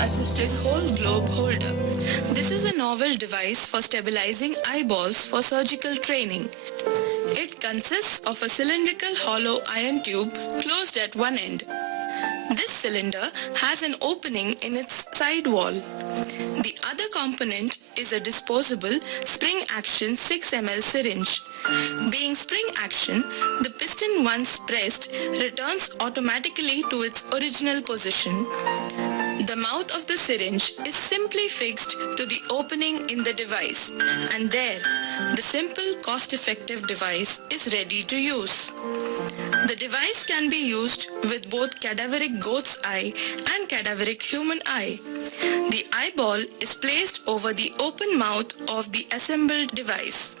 assisted whole globe holder. This is a novel device for stabilizing eyeballs for surgical training. It consists of a cylindrical hollow iron tube closed at one end. This cylinder has an opening in its side wall. The other component is a disposable spring-action 6 ml syringe. Being spring-action, the piston once pressed returns automatically to its original position. The mouth of the syringe is simply fixed to the opening in the device, and there, the simple cost-effective device is ready to use. The device can be used with both cadaveric goat's eye and cadaveric human eye. The eyeball is placed over the open mouth of the assembled device.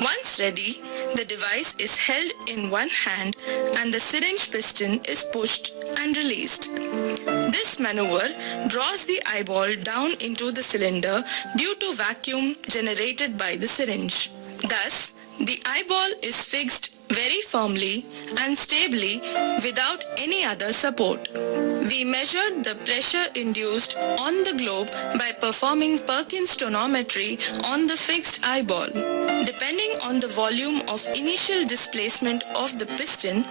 Once ready, the device is held in one hand and the syringe piston is pushed and released. This maneuver draws the eyeball down into the cylinder due to vacuum generated by the syringe. Thus, the eyeball is fixed very firmly and stably without any other support. We measured the pressure induced on the globe by performing Perkins tonometry on the fixed eyeball. Depending on the volume of initial displacement of the piston,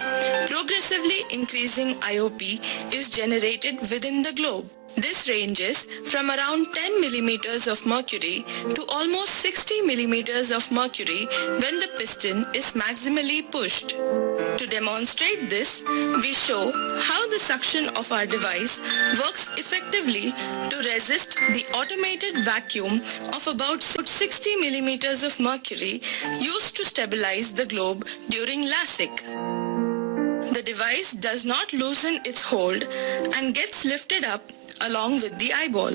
progressively increasing IOP is generated within the globe. This ranges from around 10 millimeters of mercury to almost 60 millimeters of mercury when the piston is maximally pushed. To demonstrate this, we show how the suction of our device works effectively to resist the automated vacuum of about 60 millimeters of mercury used to stabilize the globe during LASIK. The device does not loosen its hold and gets lifted up along with the eyeball.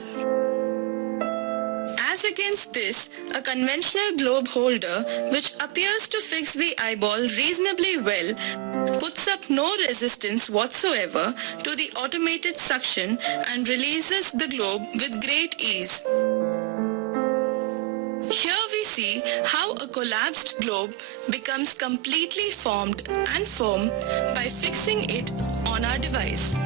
As against this, a conventional globe holder, which appears to fix the eyeball reasonably well, puts up no resistance whatsoever to the automated suction and releases the globe with great ease. Here we see how a collapsed globe becomes completely formed and firm by fixing it on our device.